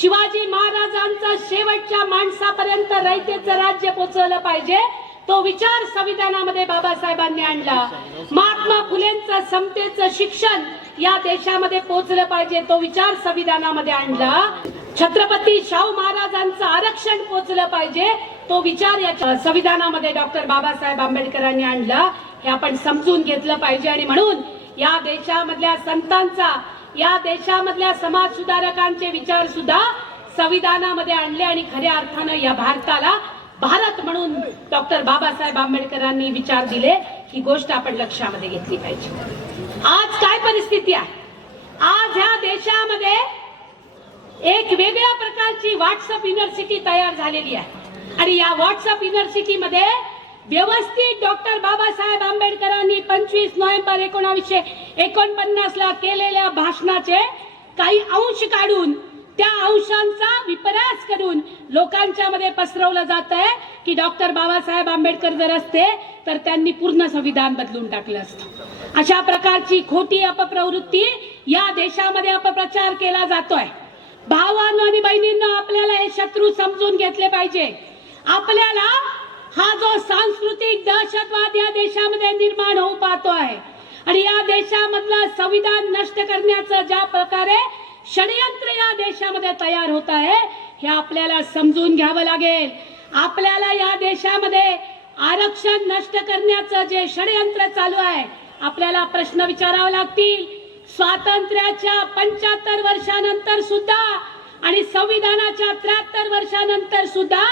शिवाजी महाराजांचा शेवटच्या माणसापर्यंत रयतेचं राज्य पोहोचवलं पाहिजे, तो विचार संविधानामध्ये बाबासाहेबांनी आणला। महात्मा फुलेंचं समतेचं शिक्षण या देशामध्ये पोहोचलं पाहिजे, तो विचार संविधानामध्ये आणला। छत्रपती शाहू महाराजांचं आरक्षण पोहोचलं पाहिजे, तो विचार या संविधानामध्ये डॉक्टर बाबासाहेब आंबेडकरांनी आणला। हे आपण समजून घेतलं पाहिजे आणि म्हणून या देशामधल्या संतांचा, या देशामधल्या समाज सुधारकांचे विचार सुद्धा संविधानामध्ये आणले आणि खऱ्या अर्थानं या भारताला भारत म्हणून डॉक्टर बाबासाहेब आंबेडकरांनी विचार दिले। ही गोष्ट आपण लक्षामध्ये घेतली पाहिजे। आज काय परिस्थिती आहे? आज ह्या देशामध्ये एक वेगळ्या प्रकारची व्हॉट्सअप युनिव्हर्सिटी तयार झालेली आहे आणि या व्हॉट्सअप युनिव्हर्सिटी मध्ये व्यवस्थित डॉक्टर बाबासाहेब आंबेडकरांनी 25 नोव्हेंबर 1949 ला केलेल्या भाषणाचे काही अंश काढून त्या अंशांचा विपर्यास करून लोकांच्या मध्ये पसरवलं जात आहे की डॉक्टर बाबासाहेब आंबेडकर जर असते तर त्यांनी पूर्ण संविधान बदलून टाकलं असतं। अशा प्रकारची खोटी अपप्रवृत्ती या देशामध्ये अपप्रचार केला जातोय। भावांनो आणि बहिणींनो, आपल्याला हे शत्रू समजून घेतले पाहिजे। आपल्याला हा जो सांस्कृतिक दहशतवाद या देशामध्ये निर्माण होऊ पाहतो आहे आणि या देशामधलं संविधान नष्ट करण्याचं ज्या प्रकारे षडयंत्र या देशामध्ये तयार होत आहे हे आपल्याला समजून घ्यावं लागेल। आपल्याला या देशामध्ये आरक्षण नष्ट करण्याचं जे षडयंत्र चालू आहे, आपल्याला प्रश्न विचारावे लागतील। स्वातंत्र्याच्या 75 वर्षानंतर सुद्धा आणि संविधानाच्या 73 वर्षानंतर सुद्धा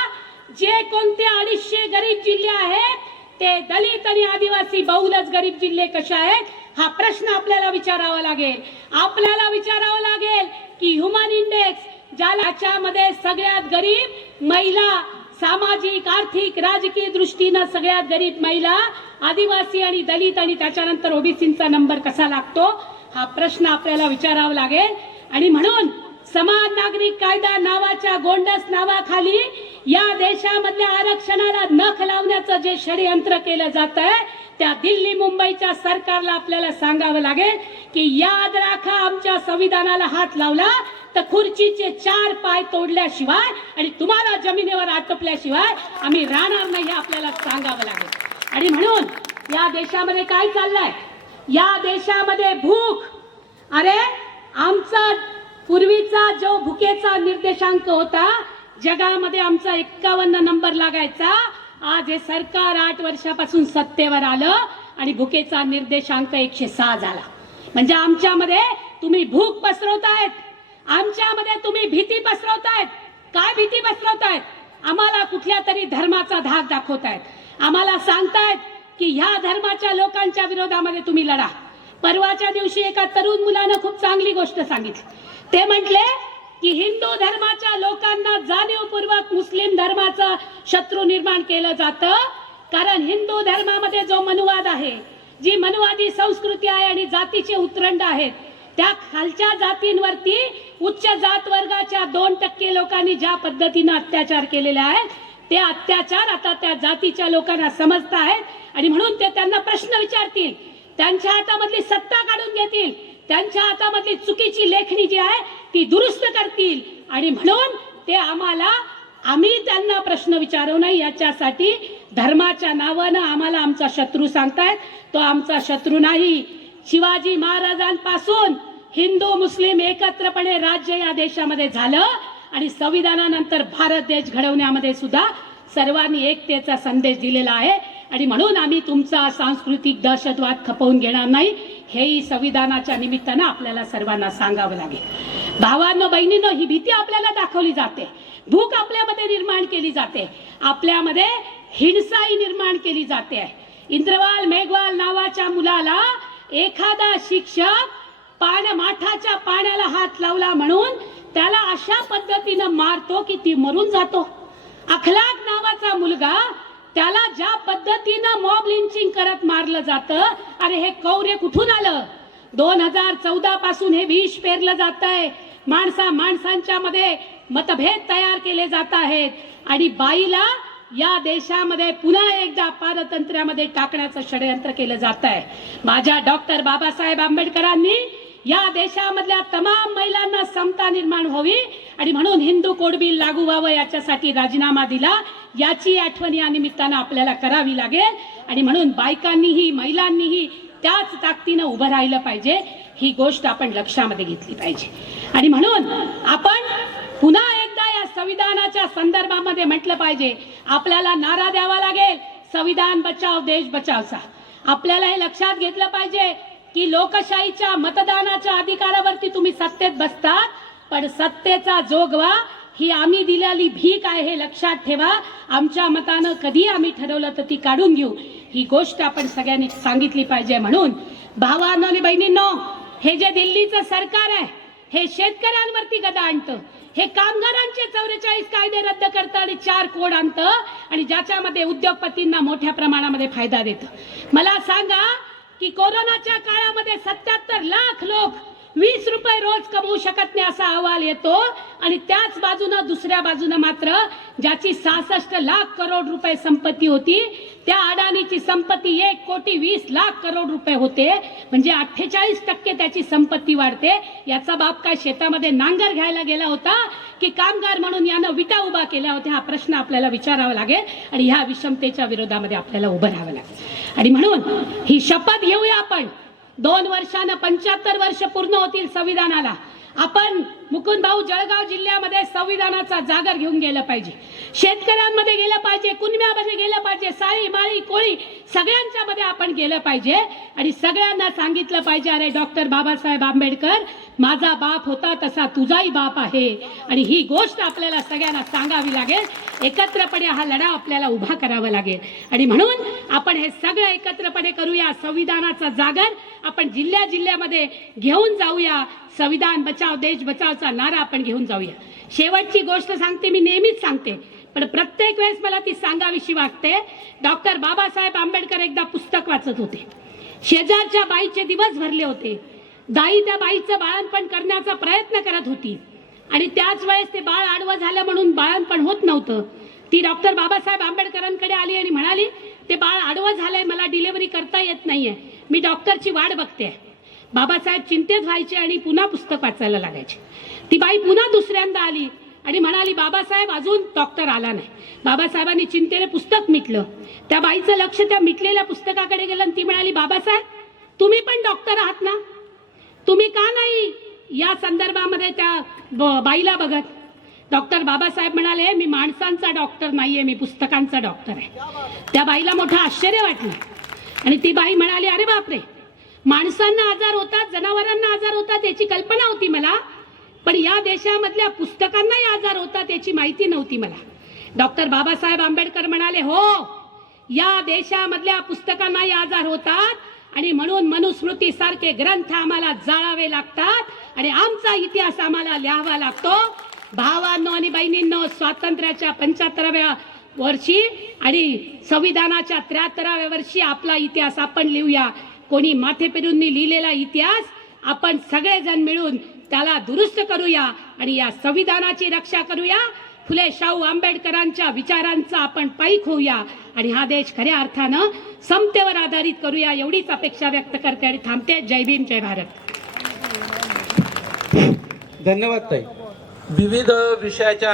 जे कोणते 250 गरीब जिल्हे आहेत ते दलित आणि आदिवासी बहुलच गरीब जिल्हे कशा आहेत हा प्रश्न आपल्याला विचारावा लागेल। आपल्याला विचारावं लागेल की ह्युमन इंडेक्स ज्याच्यामध्ये सगळ्यात गरीब महिला, सामाजिक आर्थिक राजकीय दृष्टीने सगळ्यात गरीब महिला, आदिवासी आणि दलित आणि त्याच्यानंतर ओबीसीचा नंबर कसा लागतो हा प्रश्न आपल्याला विचारावा लागेल। आणि म्हणून समान नागरिक कायदा नावाच्या गोंडस नावाखाली या देशामधल्या आरक्षणाला नख लावण्याचं जे षडयंत्र केलं जात आहे त्या दिल्ली मुंबईच्या सरकारला आपल्याला सांगावं लागेल की याद राखा, आमच्या संविधानाला हात लावला तर खुर्चीचे 4 पाय तोडल्याशिवाय आणि तुम्हाला जमिनीवर आटपल्याशिवाय आम्ही राहणार नाही, हे आपल्याला सांगावं लागेल। आणि म्हणून या देशामध्ये काय चाललंय? या देशामध्ये भूक, अरे आमचा पूर्वीचा जो भुकेचा निर्देशांक होता जगामध्ये आमचा 51 नंबर लागायचा, आज हे सरकार 8 वर्षापासून सत्तेवर आलं आणि भुकेचा निर्देशांक 106 झाला। म्हणजे आमच्यामध्ये तुम्ही भूक पसरवतायत, आमच्यामध्ये तुम्ही भीती पसरवतायत। काय भीती पसरवतायत? आम्हाला कुठल्या तरी धर्माचा धाक दाखवतायत, आम्हाला सांगतायत की ह्या धर्माच्या लोकांच्या विरोधामध्ये तुम्ही लढा। परवाच्या दिवशी एका तरुण मुलानं खूप चांगली गोष्ट सांगितली। ते म्हटले की हिंदू धर्माच्या लोकांना जाणीवपूर्वक मुस्लिम धर्माचा शत्रू निर्माण केलं जातं, कारण हिंदू धर्मामध्ये जो मनुवाद आहे, जी मनुवादी संस्कृती आहे आणि जातीचे उतरंड आहेत, त्या खालच्या जातींवरती उच्च जात वर्गाच्या 2% लोकांनी ज्या पद्धतीने अत्याचार केलेले आहेत ते अत्याचार आता त्या जातीच्या लोकांना समजत आहेत आणि म्हणून ते त्यांना प्रश्न विचारतील, त्यांच्या हातामधली सत्ता काढून घेतील, त्यांच्या हातामधली चुकीची लेखणी जी आहे ती दुरुस्त करतील आणि म्हणून ते आम्ही त्यांना प्रश्न विचारू नये याच्यासाठी धर्माच्या नावानं आम्हाला आमचा शत्रू सांगतायत। तो आमचा शत्रू नाही। शिवाजी महाराजांपासून हिंदू मुस्लिम एकत्रपणे राज्य या देशामध्ये झालं आणि संविधानानंतर भारत देश घडवण्यामध्ये सुद्धा सर्वांनी एकतेचा संदेश दिलेला आहे आणि म्हणून आम्ही तुमचा सांस्कृतिक दहशतवाद खपवून घेणार नाही, हेही संविधानाच्या निमित्तानं आपल्याला सर्वांना सांगावं लागेल। भावांनो बहिणींनो, ही भीती आपल्याला दाखवली जाते, भूक आपल्यामध्ये निर्माण केली जाते, आपल्यामध्ये हिंसाही निर्माण केली जाते। इंद्रवाल मेघवाल नावाच्या मुलाला एखादा शिक्षक माठाच्या पाण्याला हात लावला म्हणून त्याला अशा पद्धतीनं मारतो की ती मरून जातो। अखलाक नावाचा मुलगा, त्याला ज्या पद्धतीनं मॉब लिंचिंग करत मारलं जातं, अरे हे कौर्य कुठून आलं? 2014 पासून हे विष पेरलं जात आहे, माणसांच्या मध्ये मतभेद तयार केले जात आहेत आणि बाईला या देशामध्ये पुन्हा एकदा पारतंत्र्यामध्ये टाकण्याचं षडयंत्र केलं जात आहे। माझ्या डॉक्टर बाबासाहेब आंबेडकरांनी या देशामधल्या तमाम महिलांना समता निर्माण व्हावी आणि म्हणून हिंदू कोड बिल लागू व्हावं याच्यासाठी राजीनामा दिला। याची आठवण या निमित्तानं आपल्याला करावी लागेल आणि म्हणून बायकांनीही महिलांनीही त्याच ताकदीनं उभं राहिलं पाहिजे। ही गोष्ट आपण लक्षामध्ये घेतली पाहिजे आणि म्हणून आपण पुन्हा एकदा या संविधानाच्या संदर्भामध्ये म्हटलं पाहिजे, आपल्याला नारा द्यावा लागेल संविधान बचाव देश बचावचा। आपल्याला हे लक्षात घेतलं पाहिजे की लोकशाहीच्या मतदानाच्या अधिकारावरती तुम्ही सत्तेत बसतात, पण सत्तेचा जोगवा ही आम्ही दिलेली भीक आहे हे लक्षात ठेवा। आमच्या मतानं कधी आम्ही ठरवलं तर ती काढून घेऊ, ही गोष्ट आपण सगळ्यांनी सांगितली पाहिजे। म्हणून भावांनो आणि बहिणींनो, हे जे दिल्लीचं सरकार आहे हे शेतकऱ्यांवरती गदा आणतं, हे कामगारांचे 44 कायदे रद्द करतं आणि 4 कोड आणतं आणि ज्याच्यामध्ये उद्योगपतींना मोठ्या प्रमाणामध्ये फायदा देतं। मला सांगा की कोरोनाच्या काळामध्ये 77 लाख लोक 20 रुपये रोज कमवू शकत नाही असा अहवाल येतो आणि त्याच बाजूनं दुसऱ्या बाजूनं मात्र ज्याची 66 लाख करोड रुपये संपत्ती होती त्या अडाणीची संपत्ती 1,20,00,000 करोड रुपये होते, म्हणजे 48% त्याची संपत्ती वाढते। याचा बाप काय शेतामध्ये नांगर घ्यायला गेला होता की कामगार म्हणून यानं विटा उभा केल्या होत्या? हा प्रश्न आपल्याला विचारावा लागेल आणि ह्या विषमतेच्या विरोधामध्ये आपल्याला उभं राहावं लागेल आणि म्हणून ही शपथ घेऊया आपण। 2 वर्षानं 75 वर्ष पूर्ण होतील संविधानाला। आपण मुकुंद भाऊ जळगाव जिल्ह्यामध्ये संविधानाचा जागर घेऊन गेलं पाहिजे, शेतकऱ्यांमध्ये गेलं पाहिजे, कुणब्यामध्ये गेलं पाहिजे, साळी माळी कोळी सगळ्यांच्या मध्ये आपण गेलं पाहिजे आणि सगळ्यांना सांगितलं पाहिजे, अरे डॉक्टर बाबासाहेब आंबेडकर माझा बाप होता तसा तुझाही बाप आहे। आणि ही गोष्ट आपल्याला सगळ्यांना सांगावी लागेल, एकत्रपणे हा लढा आपल्याला उभा करावा लागेल आणि म्हणून आपण हे सगळं एकत्रपणे करूया। संविधानाचा जागर आपण जिल्ह्यामध्ये घेऊन जाऊया, संविधान बचाव देश बचावचा नारा आपण घेऊन जाऊया। शेवटची गोष्ट सांगते, मी नेहमीच सांगते पण प्रत्येक वेळेस मला ती सांगावीशी वाटते। डॉक्टर बाबासाहेब आंबेडकर एकदा पुस्तक वाचत होते, शेजारच्या बाईचे दिवस भरले होते, दाई त्या बाईचं बाळणपण करण्याचा प्रयत्न करत होती आणि त्याच वेळेस ते बाळ आडवं झालं म्हणून बाळणपण होत नव्हतं। ती डॉक्टर बाबासाहेब आंबेडकरांकडे आली आणि म्हणाली, ते बाळ आडवं झालंय, मला डिलिव्हरी करता येत नाहीये, मी डॉक्टरची वाट बघते। बाबासाहेब चिंतेत व्हायचे आणि पुन्हा पुस्तक वाचायला लागायचे। ती बाई पुन्हा दुसऱ्यांदा आली आणि म्हणाली, बाबासाहेब अजून डॉक्टर आला नाही। बाबासाहेबांनी चिंतेने पुस्तक मिटलं, त्या बाईचं लक्ष त्या मिटलेल्या पुस्तकाकडे गेलं आणि ती म्हणाली, बाबासाहेब तुम्ही पण डॉक्टर आहात ना, तुम्ही का नाही या संदर्भामध्ये त्या बाईला बघत? डॉक्टर बाबासाहेब म्हणाले, मी माणसांचा डॉक्टर नाहीये, मी पुस्तकांचा डॉक्टर आहे। त्या बाईला मोठं आश्चर्य वाटलं आणि ती बाई म्हणाली, अरे बापरे, माणसांना आजार होतात, जनावरांना आजार होतात याची कल्पना होती मला, पण या देशामधल्या पुस्तकांनाही आजार होतात याची माहिती नव्हती मला। डॉक्टर बाबासाहेब आंबेडकर म्हणाले, हो, या देशामधल्या पुस्तकांनाही आजार होतात आणि म्हणून मनुस्मृती सारखे ग्रंथ आम्हाला जाळावे लागतात आणि आमचा इतिहास आम्हाला लिहावा लागतो। भावांनो आणि बहिणींनो, स्वातंत्र्याच्या 75व्या वर्षी आणि संविधानाच्या 73व्या वर्षी आपला इतिहास आपण लिहूया। कोणी माथेपेरूंनी लिहिलेला इतिहास आपण सगळेजण मिळून त्याला दुरुस्त करूया आणि या संविधानाची रक्षा करूया। फुले शाहू आंबेडकरांच्या विचारांचा आपण पाईक होऊया आणि हा देश खऱ्या अर्थानं समतेवर आधारित करूया, एवढीच अपेक्षा व्यक्त करते आणि थांबते। जय भीम, जय भारत। धन्यवाद ताई। विविध विषयाच्या